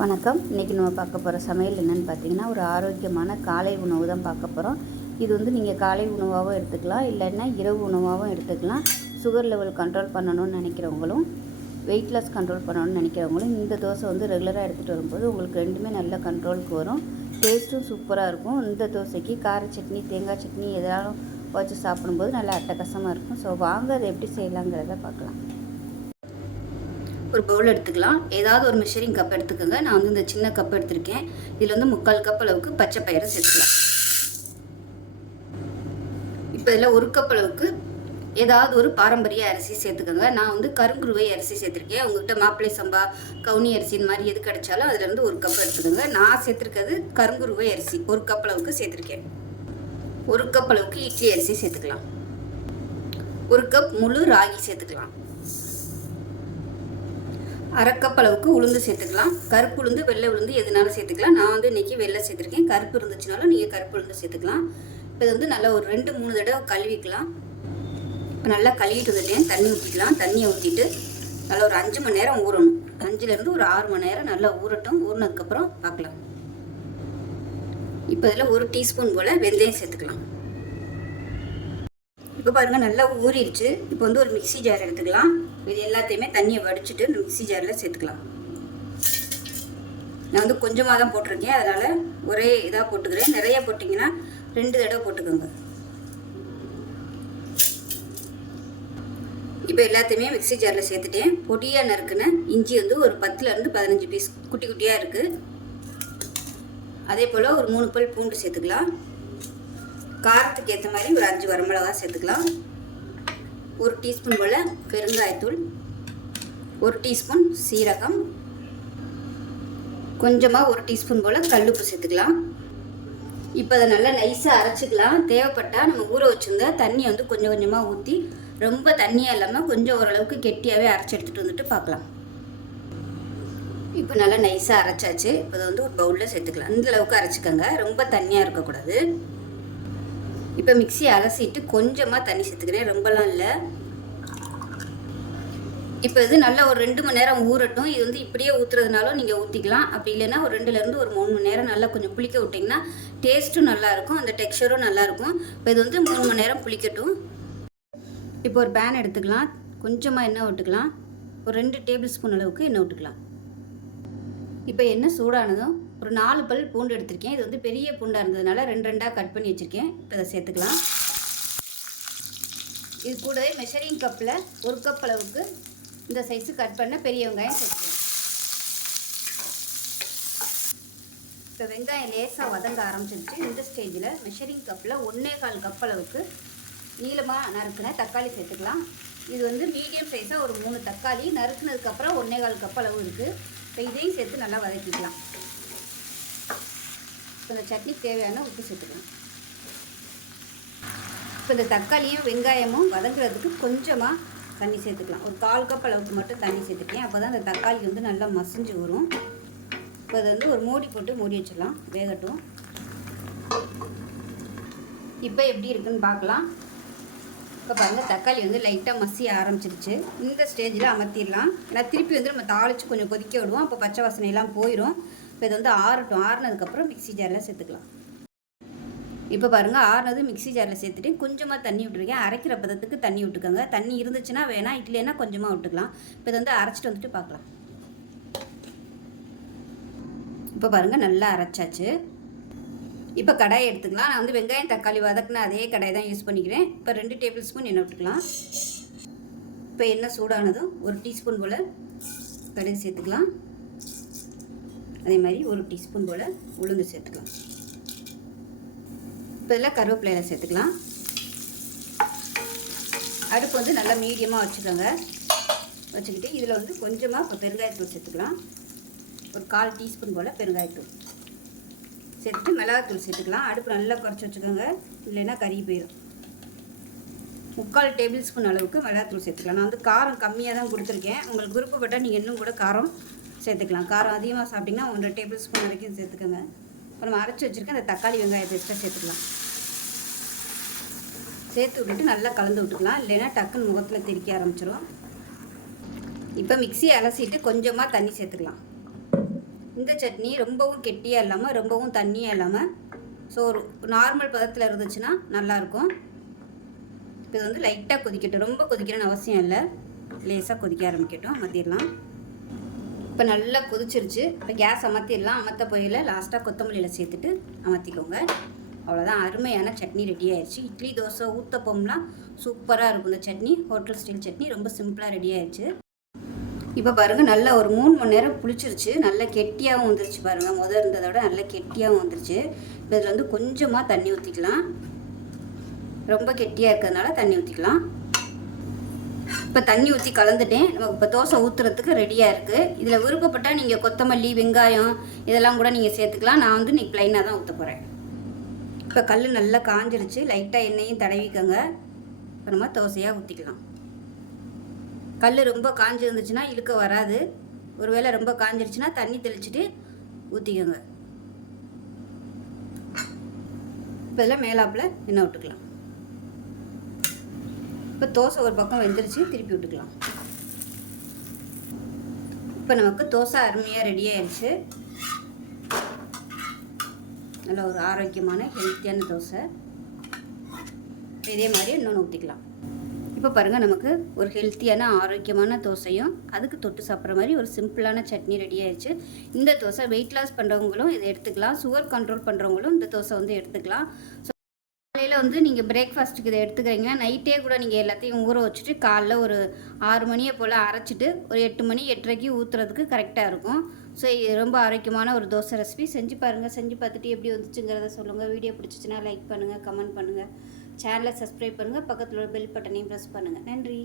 வணக்கம். இன்றைக்கி நம்ம பார்க்க போகிற சமையல் என்னென்னு பார்த்தீங்கன்னா ஒரு ஆரோக்கியமான காலை உணவு தான் பார்க்க போகிறோம் இது வந்து நீங்கள் காலை உணவாகவும் எடுத்துக்கலாம் இல்லைன்னா இரவு உணவாகவும் எடுத்துக்கலாம். சுகர் லெவல் கண்ட்ரோல் பண்ணணும்னு நினைக்கிறவங்களும் வெயிட் லாஸ் கண்ட்ரோல் பண்ணணும்னு நினைக்கிறவங்களும் இந்த தோசை வந்து ரெகுலராக எடுத்துகிட்டு வரும்போது உங்களுக்கு ரெண்டுமே நல்ல கண்ட்ரோலுக்கு வரும். டேஸ்ட்டும் சூப்பராக இருக்கும். இந்த தோசைக்கு கார சட்னி தேங்காய் சட்னி எதாவது வச்சு சாப்பிடும்போது நல்லா அட்டகாசமாக இருக்கும். ஸோ வாங்க அதை எப்படி செய்யலாங்கிறத பார்க்கலாம். ஒரு பவுல் எடுத்துக்கலாம். ஏதாவது ஒரு மெஷரிங் கப் எடுத்துக்கோங்க. நான் வந்து இந்த சின்ன கப் எடுத்திருக்கேன். இதில் வந்து முக்கால் கப் அளவுக்கு பச்சை பயிரை சேர்த்துக்கலாம். இப்போ இதில் ஒரு கப் அளவுக்கு ஏதாவது ஒரு பாரம்பரிய அரிசி சேர்த்துக்கோங்க. நான் வந்து கருங்குருவை அரிசி சேர்த்துருக்கேன். உங்கள்கிட்ட மாப்பிள்ளை சம்பா கவுனி அரிசி இந்த மாதிரி எது கிடைச்சாலும் அதுலேருந்து ஒரு கப் எடுத்துக்கோங்க. நான் சேர்த்துருக்கிறது கருங்குருவை அரிசி. ஒரு கப் அளவுக்கு சேர்த்துருக்கேன். ஒரு கப் அளவுக்கு இட்லி அரிசி சேர்த்துக்கலாம். ஒரு கப் முழு ராகி சேர்த்துக்கலாம். அரை கப் அளவுக்கு உளுந்து சேர்த்துக்கலாம். கருப்பு உளுந்து வெள்ளை உளுந்து எதுனாலும் சேர்த்துக்கலாம். நான் வந்து இன்றைக்கி வெள்ளை சேர்த்துருக்கேன். கருப்பு இருந்துச்சுனாலும் நீங்கள் கருப்பு உளுந்து சேர்த்துக்கலாம். இப்போ இது வந்து நல்லா ஒரு ரெண்டு மூணு தடவை கழுவிக்கலாம். இப்போ நல்லா கழுவிட்டு வந்துட்டேன் தண்ணி ஊற்றிக்கலாம் தண்ணியை ஊற்றிட்டு நல்லா ஒரு அஞ்சு மணி நேரம் ஊறணும். அஞ்சுலேருந்து ஒரு ஆறு மணி நேரம் நல்லா ஊறட்டும். ஊறினதுக்கப்புறம் பார்க்கலாம் இப்போ இதில் ஒரு டீஸ்பூன் போல் வெந்தயம் சேர்த்துக்கலாம். இப்போ பாருங்கள் நல்லா ஊறிடுச்சு. இப்போ வந்து ஒரு மிக்ஸி ஜார் எடுத்துக்கலாம். இது எல்லாத்தையுமே தண்ணியை வடிச்சிட்டு இந்த மிக்ஸி ஜாரில் சேர்த்துக்கலாம். நான் வந்து கொஞ்சமாக தான் போட்டிருக்கேன். அதனால் ஒரே இதாக போட்டுக்கிறேன். நிறைய போட்டிங்கன்னா ரெண்டு தடவை போட்டுக்கோங்க. இப்போ எல்லாத்தையுமே மிக்ஸி ஜாரில் சேர்த்துட்டேன். பொடியாக நறுக்குன இஞ்சி வந்து ஒரு பத்துலேருந்து பதினஞ்சு பீஸ் குட்டி குட்டியாக இருக்குது அதே போல் ஒரு மூணு பல் பூண்டு சேர்த்துக்கலாம். காரத்துக்கு ஏற்ற மாதிரி ஒரு அஞ்சு வரமிளகா சேர்த்துக்கலாம். ஒரு டீஸ்பூன் போல் பெருங்காயத்தூள் ஒரு டீஸ்பூன் சீரகம் கொஞ்சமாக ஒரு டீஸ்பூன் போல் கல்லுப்பு சேர்த்துக்கலாம். இப்போ அதை நல்லா நைஸாக அரைச்சிக்கலாம். தேவைப்பட்டால் நம்ம ஊற வச்சுருந்தா தண்ணியை வந்து கொஞ்சம் கொஞ்சமாக ஊற்றி ரொம்ப தண்ணியாக இல்லாமல் கொஞ்சம் ஓரளவுக்கு கெட்டியாகவே அரைச்சி எடுத்துகிட்டு வந்துட்டு பார்க்கலாம். இப்போ நல்லா நைஸாக அரைச்சாச்சு. இப்போ அதை வந்து ஒரு பவுலில் சேர்த்துக்கலாம். இந்த அளவுக்கு அரைச்சிக்கோங்க. ரொம்ப தண்ணியாக இருக்கக்கூடாது. இப்போ மிக்சி அலசிட்டு கொஞ்சமாக தண்ணி சேர்த்துக்கிறேன். ரொம்பலாம் இல்லை. இப்போ இது நல்லா ஒரு ரெண்டு மணி நேரம் ஊறட்டும். இது வந்து இப்படியே ஊற்றுறதுனாலும் நீங்கள் ஊற்றிக்கலாம் அப்படி இல்லைன்னா ஒரு ரெண்டுலேருந்து ஒரு மூணு மணி நேரம் நல்லா கொஞ்சம் புளிக்க விட்டிங்கன்னா டேஸ்ட்டும் நல்லாயிருக்கும் அந்த டெக்ஸ்டரும் நல்லாயிருக்கும் இப்போ இது வந்து மூணு மணி நேரம் புளிக்கட்டும். இப்போ ஒரு பேன் எடுத்துக்கலாம். கொஞ்சமாக எண்ணெய் விட்டுக்கலாம் ஒரு ரெண்டு டேபிள் ஸ்பூன் அளவுக்கு எண்ணெய் விட்டுக்கலாம் இப்போ எண்ணெய் சூடானதும் ஒரு நாலு பல் பூண்டு எடுத்திருக்கேன். இது வந்து பெரிய பூண்டாக இருந்ததுனால ரெண்டு ரெண்டாக கட் பண்ணி வச்சுருக்கேன். இப்போ இதை சேர்த்துக்கலாம். இது கூடவே மெஷரிங் கப்பில் ஒரு கப் அளவுக்கு இந்த சைஸு கட் பண்ண பெரிய வெங்காயம் சேர்த்துக்கலாம். இப்போ வெங்காயம் லேசாக வதங்க ஆரம்பிச்சிருச்சு. இந்த ஸ்டேஜில் மெஷரிங் கப்பில் ஒன்றே கால் கப் அளவுக்கு நீளமாக நறுக்கின தக்காளி சேர்த்துக்கலாம். இது வந்து மீடியம் சைஸாக ஒரு மூணு தக்காளி நறுக்குனதுக்கப்புறம் ஒன்றே கால் கப் அளவு இருக்குது இப்போ இதையும் சேர்த்து நல்லா வதக்கிக்கலாம். இப்போ இந்த சட்னிக்கு தேவையான உப்பு சேர்த்துக்கணும். இப்போ இந்த தக்காளியும் வெங்காயமும் வதங்குறதுக்கு கொஞ்சமாக தண்ணி சேர்த்துக்கலாம். ஒரு கால் கப் அளவுக்கு மட்டும் தண்ணி சேர்த்துக்கேன் அப்போ தான் அந்த தக்காளி வந்து நல்லா மசிஞ்சு வரும். இப்போ அதை வந்து ஒரு மூடி போட்டு மூடி வச்சிடலாம். வேகட்டும். இப்போ எப்படி இருக்குன்னு பார்க்கலாம். இப்போ பாருங்கள் தக்காளி வந்து லைட்டாக மசிய ஆரம்பிச்சிருச்சு. இந்த ஸ்டேஜில் அமர்த்திடலாம். ஏன்னா திருப்பி வந்து நம்ம தாளித்து கொஞ்சம் கொதிக்க விடுவோம். அப்போ பச்சை வாசனையெல்லாம் போயிடும் இப்போ இது வந்து ஆறட்டும். ஆறுனதுக்கப்புறம் மிக்ஸி ஜாரில் சேர்த்துக்கலாம். இப்போ பாருங்கள் ஆறுனது மிக்சி ஜாரில் சேர்த்துட்டு கொஞ்சமாக தண்ணி விட்டுருக்கேன். அரைக்கிற பதத்துக்கு தண்ணி விட்டுக்கோங்க. தண்ணி இருந்துச்சுன்னா வேணாம் இல்லைன்னா கொஞ்சமாக விட்டுக்கலாம். இப்போ இதை வந்து அரைச்சிட்டு வந்துட்டு பார்க்கலாம். இப்போ பாருங்கள் நல்லா அரைச்சாச்சு. இப்போ கடாயை எடுத்துக்கலாம். நான் வந்து வெங்காயம் தக்காளி வதக்குன அதே கடாய் தான் யூஸ் பண்ணிக்கிறேன். இப்போ ரெண்டு டேபிள் ஸ்பூன் எண்ணெய் விட்டுக்கலாம். இப்போ எண்ணெய் சூடானதும் ஒரு டீஸ்பூன் போல் கடுகு சேர்த்துக்கலாம். அதே மாதிரி ஒரு டீஸ்பூன் போல் உளுந்து சேர்த்துக்கலாம். இப்போ இதெல்லாம் கருவேப்பிலையில் சேர்த்துக்கலாம். அடுப்பு வந்து நல்லா மீடியமாக வச்சுக்கோங்க. வச்சுக்கிட்டு இதில் வந்து கொஞ்சமாக இப்போ பெருங்காயத்தூள் சேர்த்துக்கலாம். ஒரு கால் டீஸ்பூன் போல் பெருங்காயத்தூள். சேர்த்துட்டு மிளகாத்தூள் சேர்த்துக்கலாம். அடுப்பு நல்லா குறைச்சி வச்சுக்கோங்க. இல்லைன்னா கறி போயிடும் முக்கால் டேபிள் ஸ்பூன் அளவுக்கு மிளகாத்தூள் சேர்த்துக்கலாம். நான் வந்து காரம் கம்மியாக தான் கொடுத்துருக்கேன். உங்களுக்கு விருப்பப்பட்டால் நீங்கள் இன்னும் கூட காரம் சேர்த்துக்கலாம். காரம் அதிகமாக சாப்பிட்டிங்கன்னா ஒன்றரை டேபிள் ஸ்பூன் வரைக்கும் சேர்த்துக்கோங்க. இப்போ நம்ம அரைச்சி வச்சுருக்க அந்த தக்காளி வெங்காயத்தை பேஸ்ட்டாக சேர்த்துக்கலாம். சேர்த்து விட்டுட்டு நல்லா கலந்து விட்டுக்கலாம். இல்லைன்னா டக்குன்னு முகத்தில் திரிக்க ஆரம்பிச்சிடும் இப்போ மிக்சியை அலசிட்டு கொஞ்சமாக தண்ணி சேர்த்துக்கலாம். இந்த சட்னி ரொம்பவும் கெட்டியாக இல்லாமல் ரொம்பவும் தண்ணியாக இல்லாமல் ஸோ ஒரு நார்மல் பதத்தில் இருந்துச்சுன்னா நல்லாயிருக்கும். இப்போ இது வந்து லைட்டாக கொதிக்கட்டும். ரொம்ப கொதிக்கணும்னு அவசியம் இல்லை. லேசாக கொதிக்க ஆரம்பிக்கட்டும். அமர்த்திடலாம் இப்போ நல்லா கொதிச்சிருச்சு. இப்போ கேஸ் அமர்த்திடலாம் அமர்த்த போயில லாஸ்ட்டாக கொத்தமல்லியில் சேர்த்துட்டு அமர்த்திக்கோங்க அவ்வளோதான் அருமையான சட்னி ரெடி ஆயிடுச்சு இட்லி தோசை ஊத்தப்பம்லாம் சூப்பராக இருக்கும் இந்த சட்னி. ஹோட்டல் ஸ்டைல் சட்னி ரொம்ப சிம்பிளாக ரெடி ஆயிடுச்சு இப்போ பாருங்கள் நல்லா ஒரு மூணு மணி நேரம் புளிச்சிருச்சு. நல்லா கெட்டியாகவும் வந்துருச்சு பாருங்கள் முதல் இருந்ததை விட நல்லா கெட்டியாகவும் வந்துருச்சு. இப்போ இதில் வந்து கொஞ்சமாக தண்ணி ஊற்றிக்கலாம் ரொம்ப கெட்டியாக இருக்கிறதுனால தண்ணி ஊற்றிக்கலாம் இப்போ தண்ணி ஊற்றி கலந்துட்டேன். நமக்கு இப்போ தோசை ஊற்றுறதுக்கு ரெடியாக இருக்குது இதில் விருப்பப்பட்டால் நீங்கள் கொத்தமல்லி வெங்காயம் இதெல்லாம் கூட நீங்கள் சேர்த்துக்கலாம். நான் வந்து இன்னைக்கு ப்ளைனாக தான் ஊற்ற போகிறேன் இப்போ கல் நல்லா காஞ்சிருச்சு. லைட்டாக எண்ணெயும் தடவிக்கோங்க. அப்புறமா தோசையாக ஊற்றிக்கலாம் கல் ரொம்ப காஞ்சி இருந்துச்சுன்னா இழுக்க வராது. ஒருவேளை ரொம்ப காஞ்சிருச்சுன்னா தண்ணி தெளிச்சுட்டு ஊற்றிக்கோங்க இப்போ இதெல்லாம் மேலாப்பில் எண்ணெய் விட்டுக்கலாம். இப்போ தோசை ஒரு பக்கம் வெந்துருச்சு திருப்பி விட்டுக்கலாம். இப்போ நமக்கு தோசை அருமையாக ரெடி ஆயிடுச்சு நல்ல ஒரு ஆரோக்கியமான ஹெல்த்தியான தோசை. இதே மாதிரி இன்னொன்று ஊற்றிக்கலாம் இப்போ பாருங்கள் நமக்கு ஒரு ஹெல்த்தியான ஆரோக்கியமான தோசையும் அதுக்கு தொட்டு சாப்பிட்ற மாதிரி ஒரு சிம்பிளான சட்னி ரெடி ஆயிடுச்சு இந்த தோசை வெயிட் லாஸ் பண்ணுறவங்களும் இதை எடுத்துக்கலாம். சுகர் கண்ட்ரோல் பண்ணுறவங்களும் இந்த தோசை வந்து எடுத்துக்கலாம். ஸோ காலையில் வந்து நீங்கள் பிரேக்ஃபாஸ்ட்டுக்கு இதை எடுத்துக்கிறீங்கன்னா நைட்டே கூட நீங்கள் எல்லாத்தையும் ஊற வச்சுட்டு காலைல ஒரு ஆறு மணியை போல் அரைச்சிட்டு ஒரு எட்டு மணி எட்டரைக்கு ஊற்றுறதுக்கு கரெக்டாக இருக்கும். ஸோ இது ரொம்ப ஆரோக்கியமான ஒரு தோசை ரெசிபி செஞ்சு பாருங்கள் செஞ்சு பார்த்துட்டு எப்படி வந்துச்சுங்கிறத சொல்லுங்கள் வீடியோ பிடிச்சிச்சின்னா லைக் பண்ணுங்கள் கமெண்ட் பண்ணுங்கள் சேனலை சப்ஸ்கிரைப் பண்ணுங்கள் பக்கத்தில் உள்ள பெல் பட்டனையும் ப்ரெஸ் பண்ணுங்கள் நன்றி.